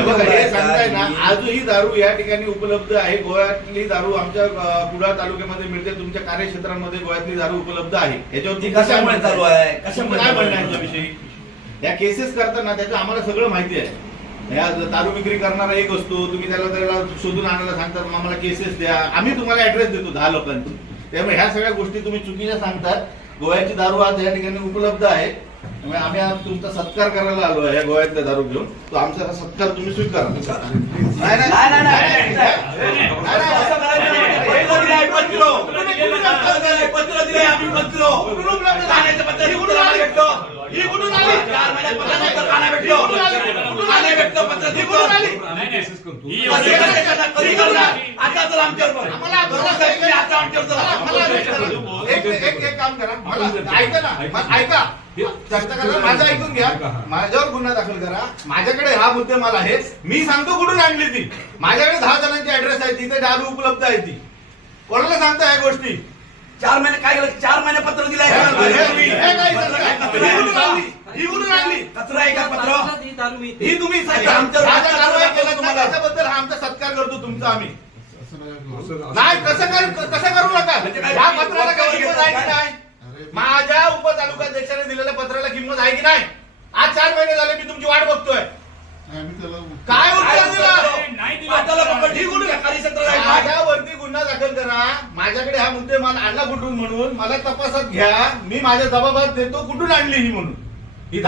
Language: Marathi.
बघा हे सांगताय ना आजही दारू या ठिकाणी उपलब्ध आहे. गोव्यातली दारू आमच्या कुडाळ तालुक्यामध्ये मिळते. तुमच्या कार्यक्षेत्रामध्ये गोव्यातली दारू उपलब्ध आहे. याच्यावरती कशामुळे चालू आहे? कशामुळे काय म्हणणं याच्याविषयी? या केसेस करताना त्याचं आम्हाला सगळं माहिती आहे. या दारू विक्री करणारा एक असतो. तुम्ही त्याला त्याला शोधून आणायला सांगतात आम्हाला केसेस द्या. आम्ही तुम्हाला ऍड्रेस देतो दहा लोकांची. त्यामुळे ह्या सगळ्या गोष्टी तुम्ही चुकीच्या सांगतात. गोव्याची दारू आज या ठिकाणी उपलब्ध आहे. त्यामुळे आम्ही आज तुमचा सत्कार करायला आलो आहे या गोव्यातल्या दारू घेऊन. तो आमचा हा सत्कार तुम्ही स्वीकारा एक एक एक काम करा. मला ऐका ना. ऐका. माझं ऐकून घ्या. माझ्यावर गुन्हा दाखल करा. माझ्याकडे हा मुद्देमाल आहे. मी सांगतो कुठून आणली ती. माझ्याकडे दहा जणांची ऍड्रेस आहे. तिथे दारू उपलब्ध आहे ती. कोणाला सांगता ह्या गोष्टी? चार महिने काय केलं? चार महिने पत्र दिलंय हे- काय काय? कचरा ही आहे कुठून का? आणली? ही कुठून आणली? कचरा आहे का पत्र. ही तुम्ही त्याच्याबद्दल हा आमचा सत्कार करतो तुमचा आम्ही. नाही कसं कर कसं करू नका? म्हणजे काय? या पत्राला काही किंमत आहे की नाही माझ्या उपतालुकाध्यक्षाने किंमत आहे की नाही? आज चार महिने झाले मी तुमची वाट बघतोय. काय उत्तर माझ्यावरती गुन्हा दाखल करा. माझ्याकडे हा मुद्देमाल आणला कुठून म्हणून? मला तपासात घ्या. मी माझ्या जबाबात देतो. कुठून आणली ही म्हणून?